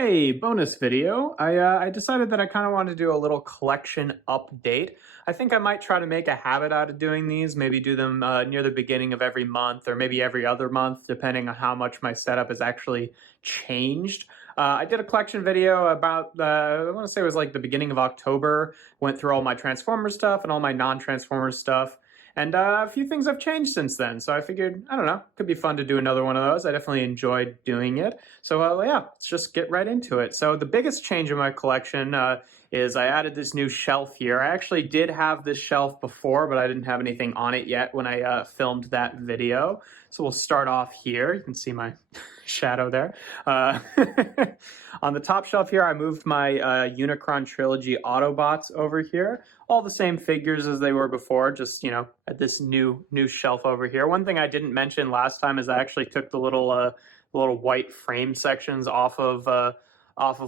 Hey, bonus video. I decided that I kind of want to do a little collection update. I think I might try to make a habit out of doing these, maybe do them near the beginning of every month or maybe every other month, depending on how much my setup has actually changed. I did a collection video about, I want to say it was like the beginning of October, went through all my Transformers stuff and all my non-Transformers stuff. And a few things have changed since then, so I figured, I don't know, could be fun to do another one of those. I definitely enjoyed doing it. So yeah, let's just get right into it. So the biggest change in my collection is I added this new shelf here. I actually did have this shelf before, but I didn't have anything on it yet when I filmed that video. So we'll start off here. You can see my shadow there. On the top shelf here, I moved my Unicron Trilogy Autobots over here. All the same figures as they were before, just, you know, at this new shelf over here. One thing I didn't mention last time is I actually took the little white frame sections off of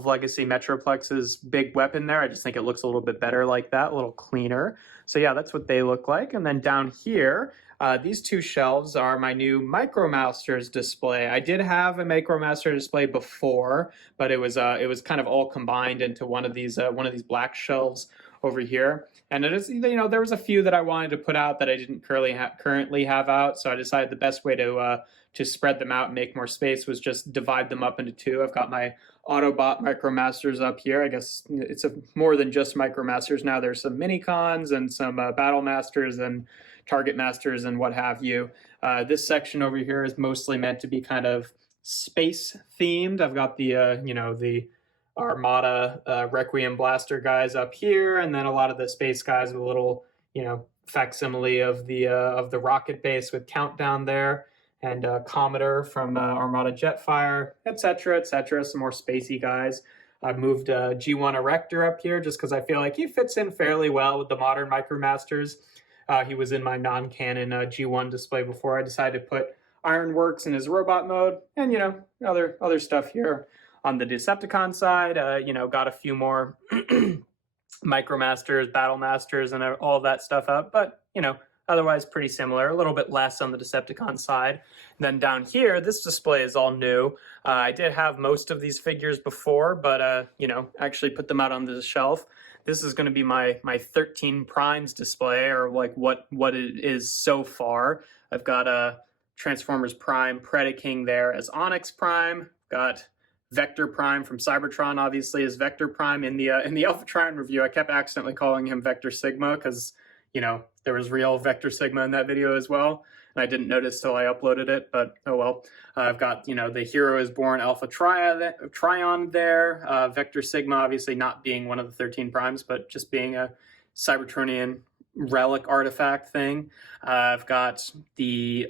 Legacy Metroplex's big weapon there. I just think it looks a little bit better like that, a little cleaner. So yeah, that's what they look like. And then down here, these two shelves are my new MicroMasters display. I did have a MicroMaster display before, but it was kind of all combined into one of these black shelves over here. And it is, you know, there was a few that I wanted to put out that I didn't currently have out, so I decided the best way to spread them out and make more space was just divide them up into two. I've got my Autobot MicroMasters up here. I guess it's more than just MicroMasters now. There's some Minicons and some Battle Masters and Target Masters and what have you. This section over here is mostly meant to be kind of space themed. I've got the the Armada Requiem Blaster guys up here, and then a lot of the space guys with a little, you know, facsimile of the rocket base with Countdown there, and Commodore from Armada Jetfire, etc., etc. Some more spacey guys. I've moved G1 Erector up here just because I feel like he fits in fairly well with the modern MicroMasters. He was in my non-canon G1 display before. I decided to put Ironworks in his robot mode, and, you know, other stuff here. On the Decepticon side, you know, got a few more MicroMasters, Battle Masters, and all of that stuff up, but, you know, otherwise pretty similar, a little bit less on the Decepticon side. And then down here, this display is all new. I did have most of these figures before, but, you know, actually put them out on the shelf. This is going to be my 13 Primes display, or like what it is so far. I've got a Transformers Prime Predaking there as Onyx Prime, got Vector Prime from Cybertron, obviously, is Vector Prime. In the Alpha Trion review, I kept accidentally calling him Vector Sigma because, you know, there was real Vector Sigma in that video as well, and I didn't notice till I uploaded it, but oh well. I've got, you know, the Hero is Born Alpha Trion there. Vector Sigma obviously not being one of the 13 Primes, but just being a Cybertronian relic artifact thing. I've got the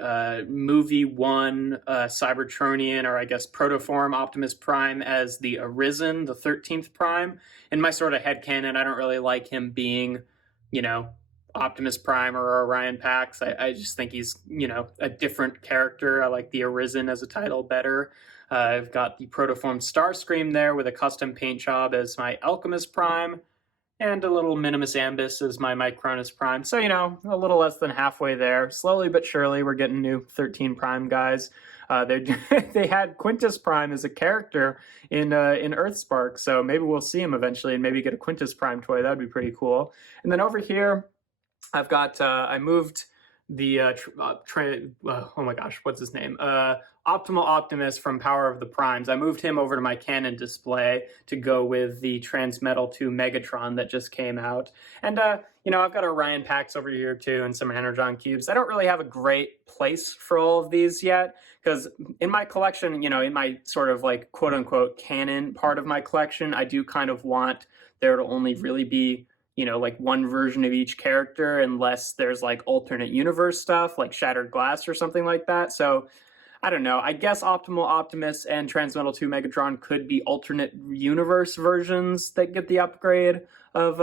movie one Cybertronian, or I guess protoform Optimus Prime as the Arisen, the 13th Prime. In my sort of headcanon, I don't really like him being, you know, Optimus Prime or Orion Pax. I just think he's, you know, a different character. I like the Arisen as a title better. I've got the protoform Starscream there with a custom paint job as my Alchemist Prime, and a little Minimus Ambus as my Micronus Prime. So, you know, a little less than halfway there. Slowly but surely, we're getting new 13 Prime guys. They had Quintus Prime as a character in Earthspark, so maybe we'll see him eventually and maybe get a Quintus Prime toy. That'd be pretty cool. And then over here, I've got, I moved the, oh my gosh, what's his name? Optimal Optimus from Power of the Primes. I moved him over to my Canon display to go with the Transmetal 2 Megatron that just came out. And, you know, I've got Orion Pax over here too and some Energon Cubes. I don't really have a great place for all of these yet, because in my collection, you know, in my sort of like quote-unquote canon part of my collection, I do kind of want there to only really be, you know, like one version of each character, unless there's like alternate universe stuff like Shattered Glass or something like that. So I don't know. I guess Optimal Optimus and Transmetal 2 Megatron could be alternate universe versions that get the upgrade of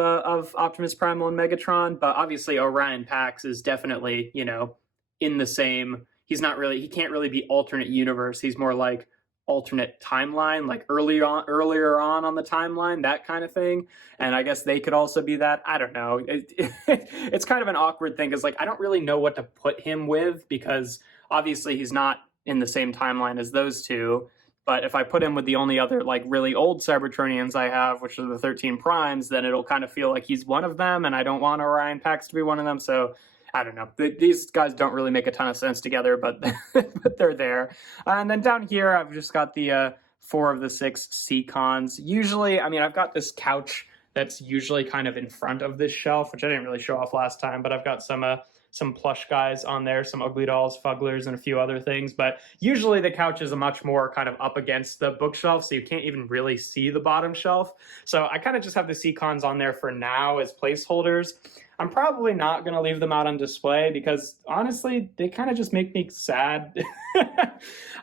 Optimus Primal and Megatron, but obviously Orion Pax is definitely, you know, in the same. He can't really be alternate universe. He's more like alternate timeline, like earlier on the timeline, that kind of thing. And I guess they could also be that. I don't know. It's kind of an awkward thing because, like, I don't really know what to put him with, because obviously he's not in the same timeline as those two, But if I put him with the only other like really old Cybertronians I have, which are the 13 primes, then it'll kind of feel like he's one of them, and I don't want Orion Pax to be one of them. So I don't know. These guys don't really make a ton of sense together, but but they're there. And then down here, I've just got the 4 of the 6 Seacons. Usually, I mean, I've got this couch that's usually kind of in front of this shelf, which I didn't really show off last time, but I've got some plush guys on there, some ugly dolls, fugglers, and a few other things. But usually the couch is a much more kind of up against the bookshelf, so you can't even really see the bottom shelf. So I kind of just have the Seacons on there for now as placeholders. I'm probably not going to leave them out on display because honestly, they kind of just make me sad.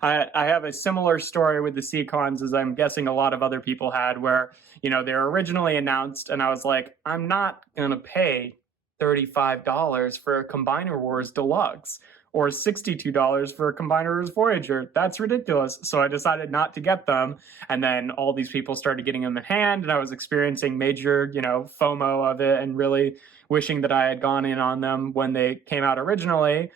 I have a similar story with the Seacons as I'm guessing a lot of other people had, where, you know, they were originally announced and I was like, I'm not going to pay $35 for a Combiner Wars Deluxe or $62 for a Combiner Wars Voyager. That's ridiculous. So I decided not to get them. And then all these people started getting them in hand, and I was experiencing major, you know, FOMO of it and really wishing that I had gone in on them when they came out originally.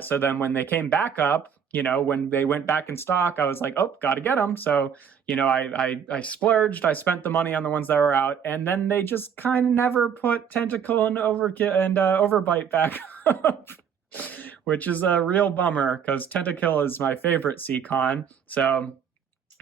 So then when they came back up, you know, when they went back in stock, I was like, oh, gotta get them. So, you know, I splurged, I spent the money on the ones that were out, and then they just kind of never put Tentacle and Overbite back up, which is a real bummer because Tentacle is my favorite Seacon. So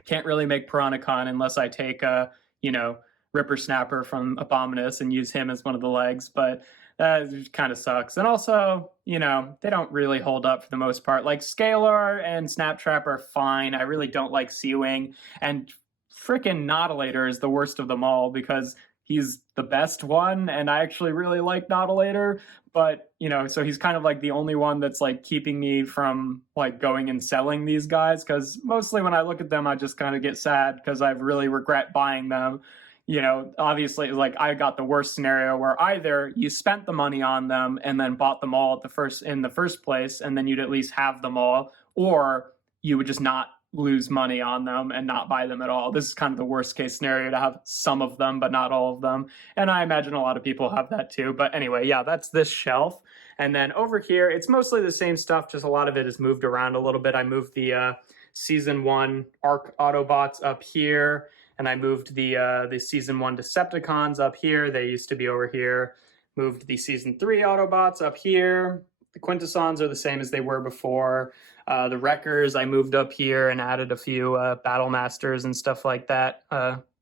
can't really make Piranacon unless I take a, you know, Ripper Snapper from Abominus and use him as one of the legs, but that kind of sucks. And also, you know, they don't really hold up for the most part. Like Scalar and Snaptrap are fine. I really don't like Seawing, and frickin' Nautilus is the worst of them all because he's the best one, and I actually really like Nautilus, but, you know, so he's kind of like the only one that's like keeping me from like going and selling these guys, because mostly when I look at them, I just kind of get sad because I really regret buying them. You know, obviously, like I got the worst scenario where either you spent the money on them and then bought them all in the first place, and then you'd at least have them all, or you would just not lose money on them and not buy them at all. This is kind of the worst case scenario, to have some of them but not all of them. And I imagine a lot of people have that too. But anyway, yeah, that's this shelf. And then over here, it's mostly the same stuff, just a lot of it is moved around a little bit. I moved the Season 1 ARC Autobots up here, and I moved the Season 1 Decepticons up here. They used to be over here. Moved the Season 3 Autobots up here. The Quintessons are the same as they were before. The Wreckers I moved up here and added a few Battle Masters and stuff like that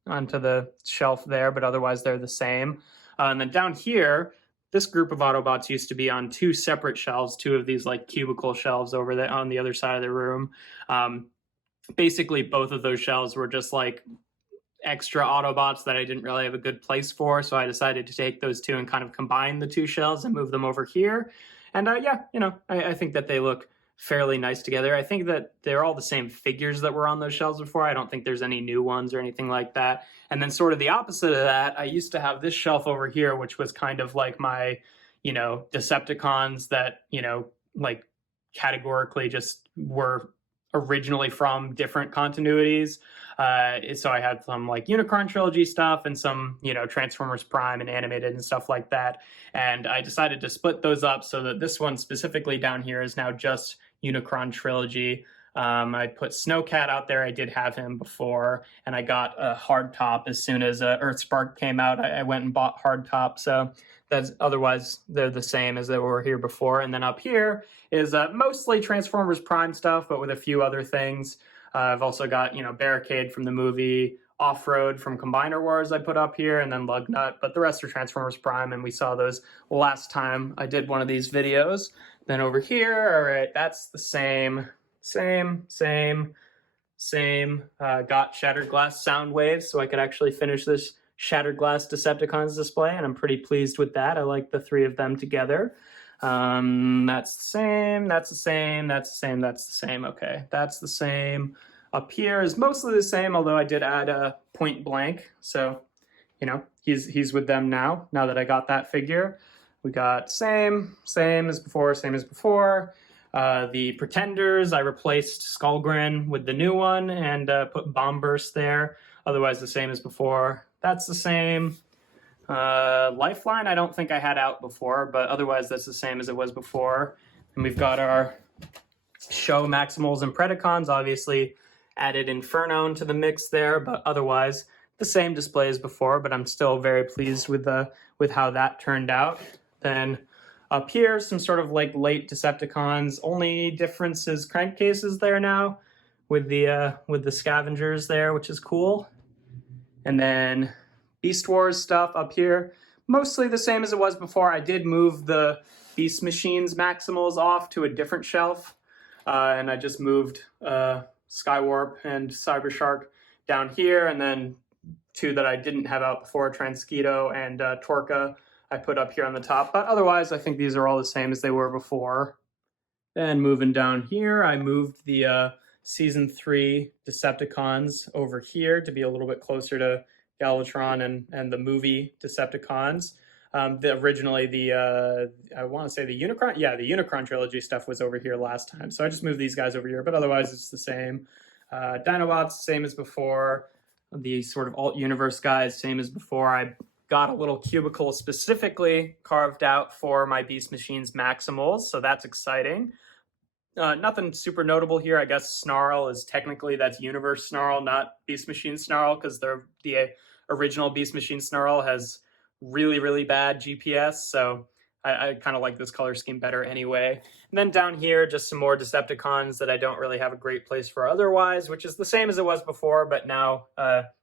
onto the shelf there, but otherwise they're the same. And then down here, this group of Autobots used to be on 2 separate shelves, 2 of these like cubicle shelves over there on the other side of the room. Basically, both of those shelves were just like extra Autobots that I didn't really have a good place for, so I decided to take those 2 and kind of combine the 2 shelves and move them over here. And yeah, you know, I think that they look fairly nice together. I think that they're all the same figures that were on those shelves before. I don't think there's any new ones or anything like that. And then sort of the opposite of that, I used to have this shelf over here, which was kind of like my, you know, Decepticons that, you know, like categorically just were originally from different continuities. So I had some like Unicron Trilogy stuff and some, you know, Transformers Prime and animated and stuff like that. And I decided to split those up so that this one specifically down here is now just Unicron Trilogy. I put Snowcat out there. I did have him before, and I got a hardtop as soon as Earthspark came out. I went and bought hardtop. So that's, otherwise they're the same as they were here before. And then up here is mostly Transformers Prime stuff, but with a few other things. I've also got, you know, Barricade from the movie, Off-Road from Combiner Wars I put up here, and then Lugnut, but the rest are Transformers Prime, and we saw those last time I did one of these videos. Then over here, all right, that's the same. Got Shattered Glass Sound Waves, so I could actually finish this Shattered Glass Decepticons display, and I'm pretty pleased with that. I like the 3 of them together. That's the same, that's the same, that's the same, that's the same. Okay, that's the same. Up here is mostly the same, although I did add a Point Blank, so, you know, he's with them now that I got that figure. We got same as before, same as before. The Pretenders, I replaced Skullgrin with the new one and put Bomb Burst there. Otherwise the same as before. That's the same. Lifeline, I don't think I had out before, but otherwise that's the same as it was before. And we've got our Show Maximals and Predacons. Obviously, added Inferno into the mix there, but otherwise the same display as before, but I'm still very pleased with how that turned out. Then up here, some sort of like late Decepticons. Only difference is crankcases there now with the scavengers there, which is cool. And then Beast Wars stuff up here, mostly the same as it was before. I did move the Beast Machines Maximals off to a different shelf, and I just moved Skywarp and Cybershark down here, and then two that I didn't have out before, Transketo and Torka, I put up here on the top. But otherwise, I think these are all the same as they were before. Then moving down here, I moved the Season 3 Decepticons over here to be a little bit closer to Galvatron and the movie Decepticons. Originally, I want to say the Unicron, yeah, the Unicron trilogy stuff was over here last time. So I just moved these guys over here, but otherwise it's the same. Dinobots, same as before. The sort of alt-universe guys, same as before. I got a little cubicle specifically carved out for my Beast Machines Maximals, so that's exciting. Nothing super notable here. I guess Snarl is technically, that's Universe Snarl, not Beast Machine Snarl, because the original Beast Machine Snarl has really, really bad GPS, so I kind of like this color scheme better anyway. And then down here, just some more Decepticons that I don't really have a great place for otherwise, which is the same as it was before, but now,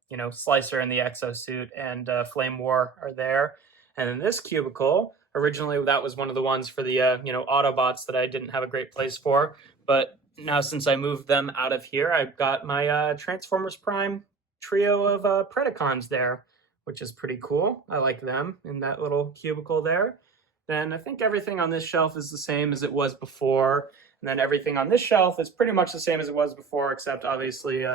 you know, Slicer in the exosuit and Flame War are there. And then this cubicle, originally that was one of the ones for the, you know, Autobots that I didn't have a great place for, but now since I moved them out of here, I've got my Transformers Prime trio of Predacons there, which is pretty cool. I like them in that little cubicle there. Then I think everything on this shelf is the same as it was before. And then everything on this shelf is pretty much the same as it was before, except obviously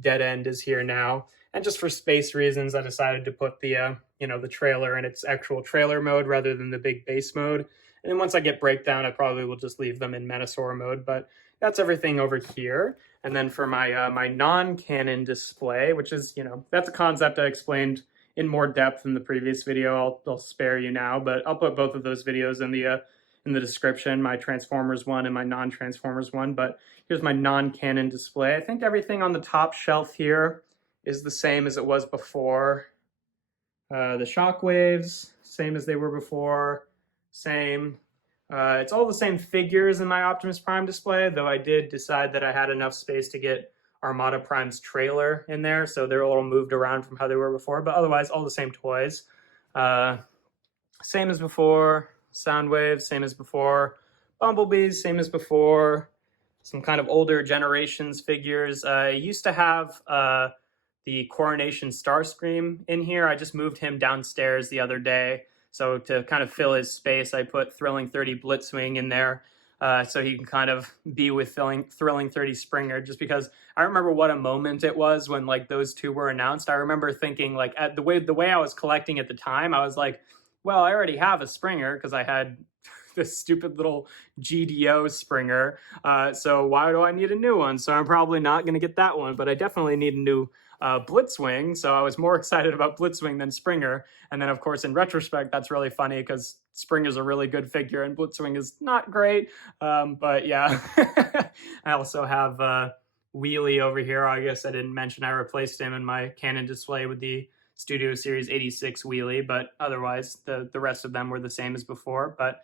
Dead End is here now. And just for space reasons, I decided to put the, you know, the trailer in its actual trailer mode rather than the big base mode. And then once I get breakdown, I probably will just leave them in Metasaur mode, but that's everything over here. And then for my my non-canon display, which is, you know, that's a concept I explained in more depth in the previous video. I'll spare you now, but I'll put both of those videos in the description, my Transformers one and my non-Transformers one. But here's my non-canon display. I think everything on the top shelf here is the same as it was before. The Shockwaves, same as they were before, same. It's all the same figures in my Optimus Prime display, though I did decide that I had enough space to get Armada Prime's trailer in there, so they're a little moved around from how they were before, but otherwise all the same toys. Same as before. Soundwave, same as before. Bumblebees, same as before. Some kind of older generations figures. I used to have the Coronation Starscream in here. I just moved him downstairs the other day, so to kind of fill his space, I put Thrilling 30 Blitzwing in there. So he can kind of be with Thrilling 30 Springer, just because I remember what a moment it was when like those two were announced. I remember thinking like at the way I was collecting at the time, I was like, well, I already have a Springer because I had this stupid little GDO Springer. So why do I need a new one? So I'm probably not going to get that one, but I definitely need a new Blitzwing, so I was more excited about Blitzwing than Springer. And then, of course, in retrospect, that's really funny because Springer's a really good figure and Blitzwing is not great. But yeah, I also have Wheelie over here. I guess I didn't mention I replaced him in my Canon display with the Studio Series 86 Wheelie, but otherwise the rest of them were the same as before. But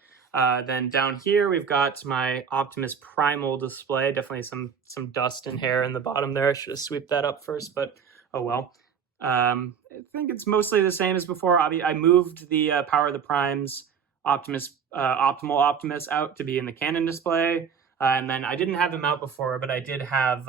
then down here, we've got my Optimus Primal display. Definitely some dust and hair in the bottom there. I should have swept that up first, but oh well. I think it's mostly the same as before. I moved the Power of the Primes Optimal Optimus out to be in the Canon display. And then I didn't have him out before, but I did have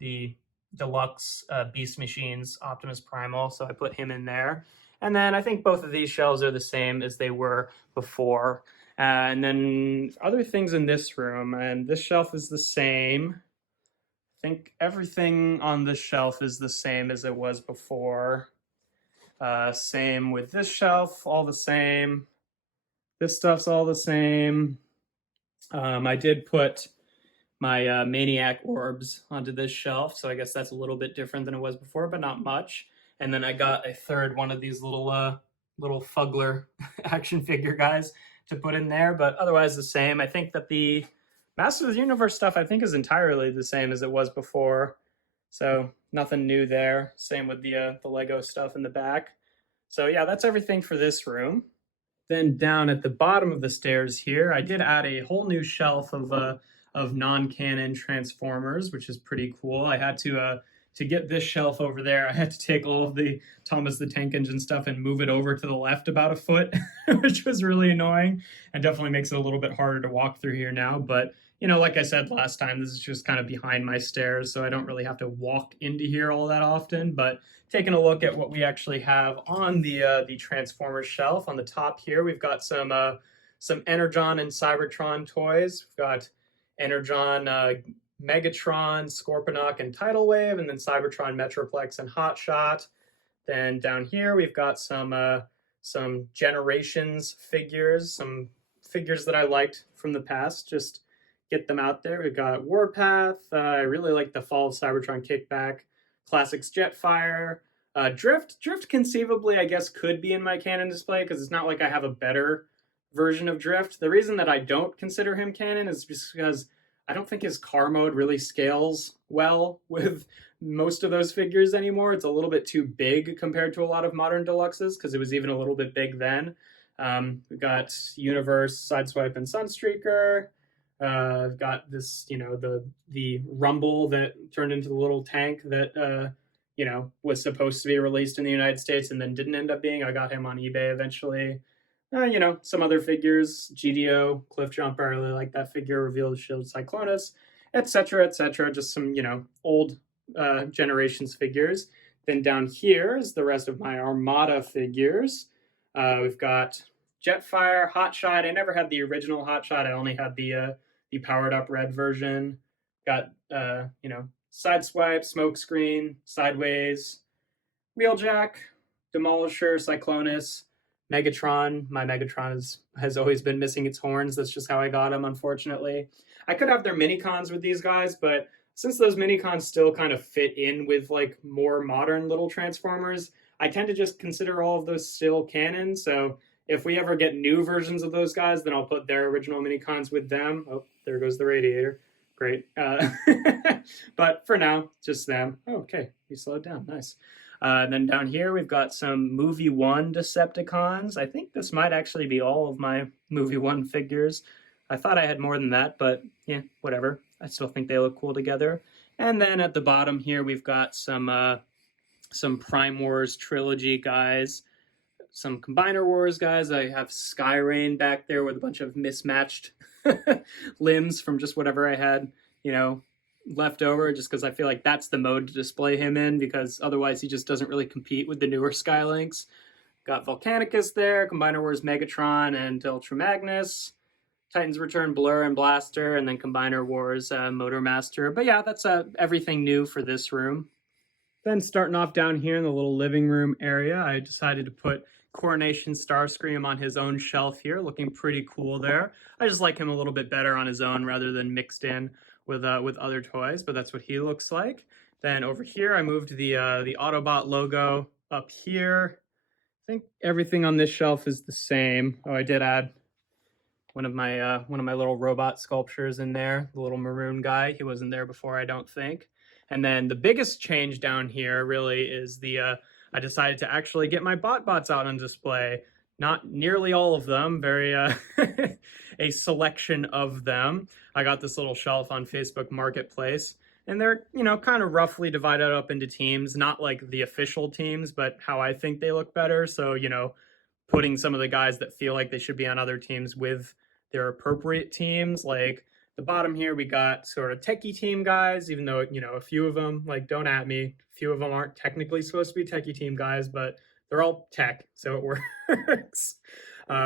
the Deluxe Beast Machines Optimus Primal, so I put him in there. And then I think both of these shelves are the same as they were before. And then other things in this room, and this shelf is the same. I think everything on this shelf is the same as it was before. Same with this shelf, all the same. This stuff's all the same. I did put my Maniac Orbs onto this shelf, so I guess that's a little bit different than it was before, but not much. And then I got a third one of these little Fugler action figure guys to put in there, but otherwise the same. I think that the Masters of the Universe stuff I think is entirely the same as it was before. So nothing new there. Same with the Lego stuff in the back. So yeah, that's everything for this room. Then down at the bottom of the stairs here, I did add a whole new shelf of non-canon Transformers, which is pretty cool. I had to get this shelf over there, I had to take all of the Thomas the Tank Engine stuff and move it over to the left about a foot, which was really annoying and definitely makes it a little bit harder to walk through here now. But you know, like I said last time, this is just kind of behind my stairs, so I don't really have to walk into here all that often. But taking a look at what we actually have on the Transformers shelf, on the top here, we've got some Energon and Cybertron toys. We've got Energon, Megatron, Scorponok, and Tidal Wave, and then Cybertron, Metroplex, and Hotshot. Then down here we've got some Generations figures, some figures that I liked from the past. Just get them out there. We've got Warpath. I really like the Fall of Cybertron Kickback. Classics Jetfire. Drift conceivably, I guess, could be in my canon display because it's not like I have a better version of Drift. The reason that I don't consider him canon is just because I don't think his car mode really scales well with most of those figures anymore. It's a little bit too big compared to a lot of modern deluxes because it was even a little bit big then. We've got Universe, Sideswipe, and Sunstreaker. I've got this, you know, the Rumble that turned into the little tank that you know, was supposed to be released in the United States and then didn't end up being. I got him on eBay eventually. You know, some other figures, GDO, Cliffjumper, I really like that figure, Reveal the Shield, Cyclonus, etc., etc. Just some, you know, old Generations figures. Then down here is the rest of my Armada figures. We've got Jetfire, Hotshot. I never had the original Hotshot. I only had the powered up red version. Got, you know, Sideswipe, Smokescreen, Sideways, Wheeljack, Demolisher, Cyclonus, Megatron. My Megatron has always been missing its horns. That's just how I got him, unfortunately. I could have their mini-cons with these guys, but since those mini-cons still kind of fit in with like more modern little Transformers, I tend to just consider all of those still canon. So if we ever get new versions of those guys, then I'll put their original mini-cons with them. Oh, there goes the radiator. Great. But for now, just them. Oh, okay, we slowed down. Nice. Then down here, we've got some Movie 1 Decepticons. I think this might actually be all of my Movie 1 figures. I thought I had more than that, but yeah, whatever. I still think they look cool together. And then at the bottom here, we've got some Prime Wars Trilogy guys, some Combiner Wars guys. I have Skyrain back there with a bunch of mismatched limbs from just whatever I had, you know, left over, just because I feel like that's the mode to display him in, because otherwise he just doesn't really compete with the newer Skylinks. Got Volcanicus there, Combiner Wars Megatron and Ultra Magnus, Titans Return Blur and Blaster, and then Combiner Wars Motor Master. But yeah, that's everything new for this room. Then starting off down here in the little living room area, I decided to put Coronation Starscream on his own shelf here, looking pretty cool there. I just like him a little bit better on his own rather than mixed in with other toys, but that's what he looks like. Then over here, I moved the Autobot logo up here. I think everything on this shelf is the same. Oh, I did add one of my little robot sculptures in there, the little maroon guy. He wasn't there before, I don't think. And then the biggest change down here really is I decided to actually get my BotBots out on display. Not nearly all of them, very a selection of them. I got this little shelf on Facebook Marketplace, and they're, you know, kind of roughly divided up into teams, not like the official teams, but how I think they look better. So, you know, putting some of the guys that feel like they should be on other teams with their appropriate teams. Like the bottom here, we got sort of techie team guys, even though, you know, a few of them, like, don't at me, a few of them aren't technically supposed to be techie team guys, but they're all tech, so it works.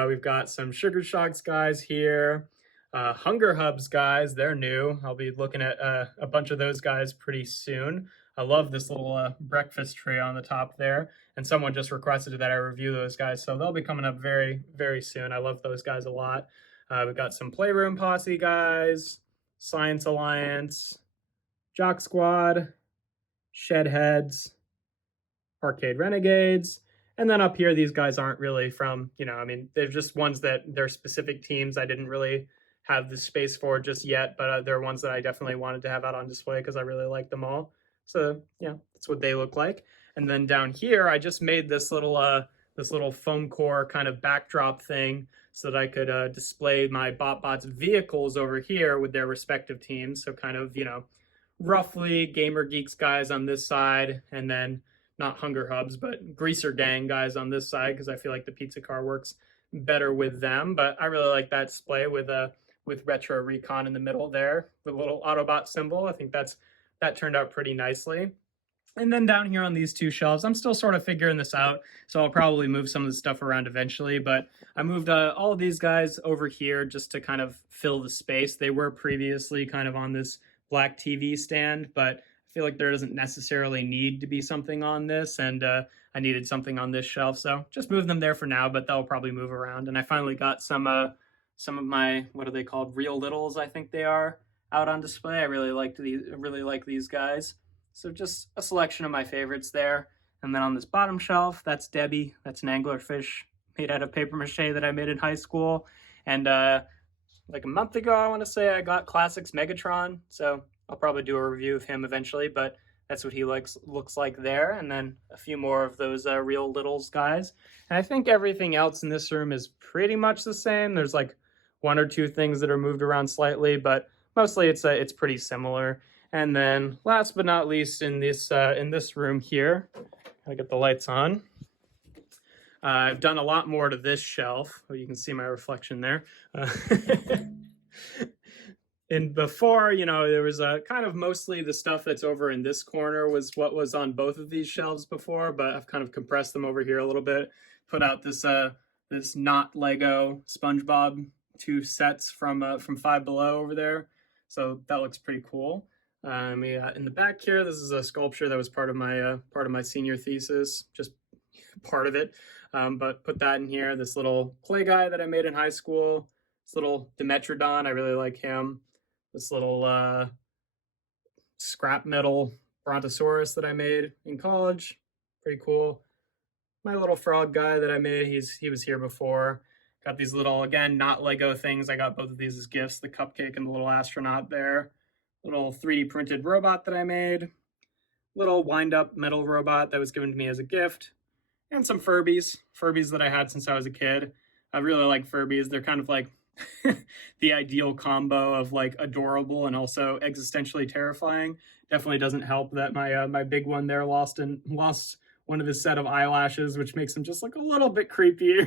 We've got some Sugar Shocks guys here. Hunger Hubs guys, they're new. I'll be looking at a bunch of those guys pretty soon. I love this little breakfast tray on the top there, and someone just requested that I review those guys, so they'll be coming up very, very soon. I love those guys a lot. We've got some Playroom Posse guys, Science Alliance, Jock Squad, Shedheads, Arcade Renegades, and then up here, these guys aren't really from, you know, I mean, they're just ones that they're specific teams I didn't really have the space for just yet, but they're ones that I definitely wanted to have out on display because I really like them all. So yeah, that's what they look like. And then down here, I just made this little foam core kind of backdrop thing so that I could display my BotBots vehicles over here with their respective teams. So kind of, roughly Gamer Geeks guys on this side, and then not Hunger Hubs, but Greaser Gang guys on this side, because I feel like the pizza car works better with them. But I really like that display with Retro Recon in the middle there, with a little Autobot symbol. I think that turned out pretty nicely. And then down here on these two shelves, I'm still sort of figuring this out, so I'll probably move some of the stuff around eventually, but I moved all of these guys over here just to kind of fill the space. They were previously kind of on this black TV stand, but I feel like there doesn't necessarily need to be something on this, and I needed something on this shelf, so just move them there for now, but they'll probably move around. And I finally got some of my, what are they called, Real Littles, I think they are, out on display. I really like these guys. So just a selection of my favorites there. And then on this bottom shelf, that's Debbie. That's an anglerfish made out of paper mache that I made in high school. And like a month ago, I want to say, I got Classics Megatron. So I'll probably do a review of him eventually, but that's what he looks like there. And then a few more of those Real Littles guys. And I think everything else in this room is pretty much the same. There's like one or two things that are moved around slightly, but mostly it's pretty similar. And then last but not least, in this room here, I get the lights on. I've done a lot more to this shelf. Oh, you can see my reflection there. And before, there was kind of mostly the stuff that's over in this corner was what was on both of these shelves before, but I've kind of compressed them over here a little bit. Put out this not Lego SpongeBob 2 sets from Five Below over there. So that looks pretty cool. In the back here, this is a sculpture that was part of my senior thesis, just part of it. But put that in here. This little clay guy that I made in high school. This little Dimetrodon, I really like him. This little scrap metal Brontosaurus that I made in college, pretty cool. My little frog guy that I made, he was here before. Got these little, again, not Lego things. I got both of these as gifts, the cupcake and the little astronaut there. Little 3D printed robot that I made, little wind-up metal robot that was given to me as a gift, and some Furbies that I had since I was a kid. I really like Furbies. They're kind of like the ideal combo of like adorable and also existentially terrifying. Definitely doesn't help that my big one there lost one of his set of eyelashes, which makes him just look a little bit creepy.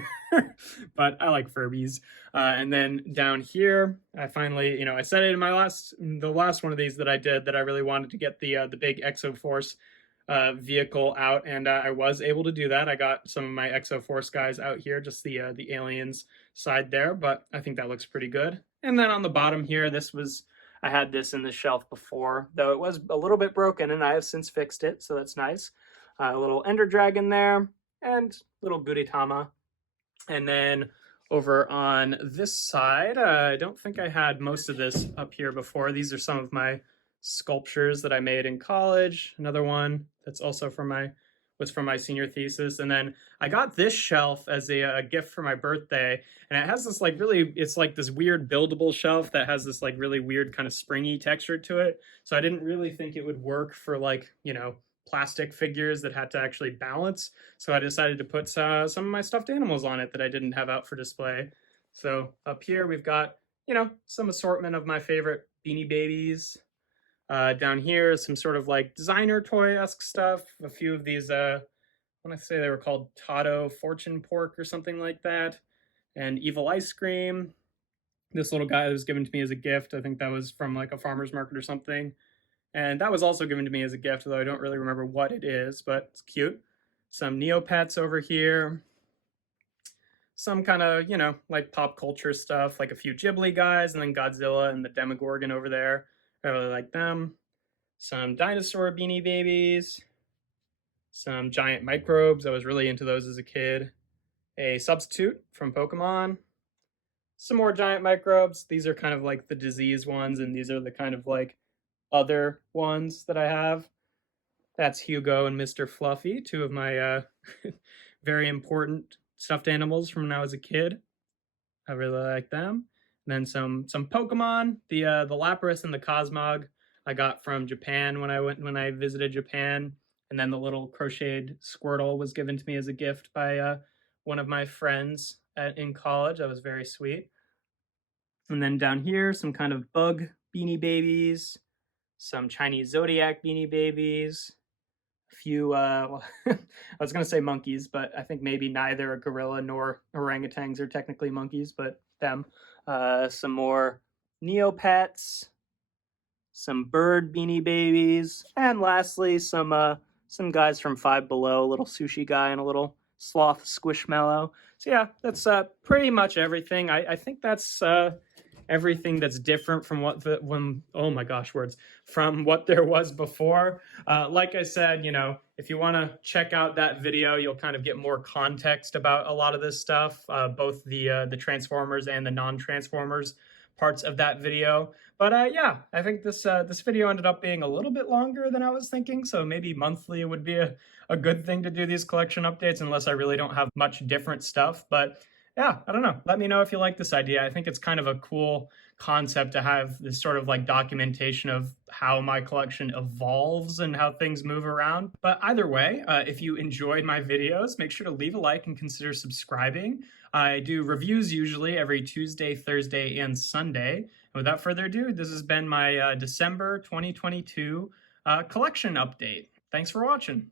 But I like Furbies. And then down here, I finally, I said it in the last one of these that I did, that I really wanted to get the big Exoforce vehicle out, and I was able to do that. I got some of my Exoforce guys out here, just the aliens side there, but I think that looks pretty good. And then on the bottom here, I had this in the shelf before, though it was a little bit broken, and I have since fixed it, so that's nice. A little Ender Dragon there, and little Gudetama. And then over on this side, I don't think I had most of this up here before. These are some of my sculptures that I made in college. Another one that's also from my senior thesis. And then I got this shelf as a gift for my birthday, and it has this it's like this weird buildable shelf that has this like really weird kind of springy texture to it. So I didn't really think it would work for plastic figures that had to actually balance. So I decided to put some of my stuffed animals on it that I didn't have out for display. So up here we've got, some assortment of my favorite Beanie Babies. Down here, some sort of like designer toy-esque stuff. A few of these, I want to say they were called Tato Fortune Pork or something like that. And Evil Ice Cream. This little guy that was given to me as a gift. I think that was from like a farmer's market or something. And that was also given to me as a gift, though I don't really remember what it is, but it's cute. Some Neopets over here. Some kind of, like pop culture stuff, like a few Ghibli guys, and then Godzilla and the Demogorgon over there. I really like them. Some dinosaur Beanie Babies. Some giant microbes. I was really into those as a kid. A substitute from Pokemon. Some more giant microbes. These are kind of like the disease ones, and these are the kind of like other ones that I have. That's Hugo and Mr. Fluffy, two of my very important stuffed animals from when I was a kid. I really like them. And then some Pokemon, the Lapras and the Cosmog. I got from Japan when I visited Japan, and then the little crocheted Squirtle was given to me as a gift by one of my friends in college. That was very sweet. And then down here, some kind of bug Beanie Babies, some Chinese Zodiac Beanie Babies, a few, well, I was going to say monkeys, but I think maybe neither a gorilla nor orangutans are technically monkeys, but them. Some more Neopets, some bird Beanie Babies, and lastly, some guys from Five Below, a little sushi guy and a little sloth squishmallow. So yeah, that's pretty much everything. I think that's everything that's different from oh my gosh, words, from what there was before. Like I said, you know, if you want to check out that video, you'll kind of get more context about a lot of this stuff, both the Transformers and the non-Transformers parts of that video. But yeah, I think this video ended up being a little bit longer than I was thinking, so maybe monthly would be a good thing to do these collection updates, unless I really don't have much different stuff. But yeah, I don't know. Let me know if you like this idea. I think it's kind of a cool concept to have this sort of like documentation of how my collection evolves and how things move around. But either way, if you enjoyed my videos, make sure to leave a like and consider subscribing. I do reviews usually every Tuesday, Thursday, and Sunday. And without further ado, this has been my December 2022 collection update. Thanks for watching.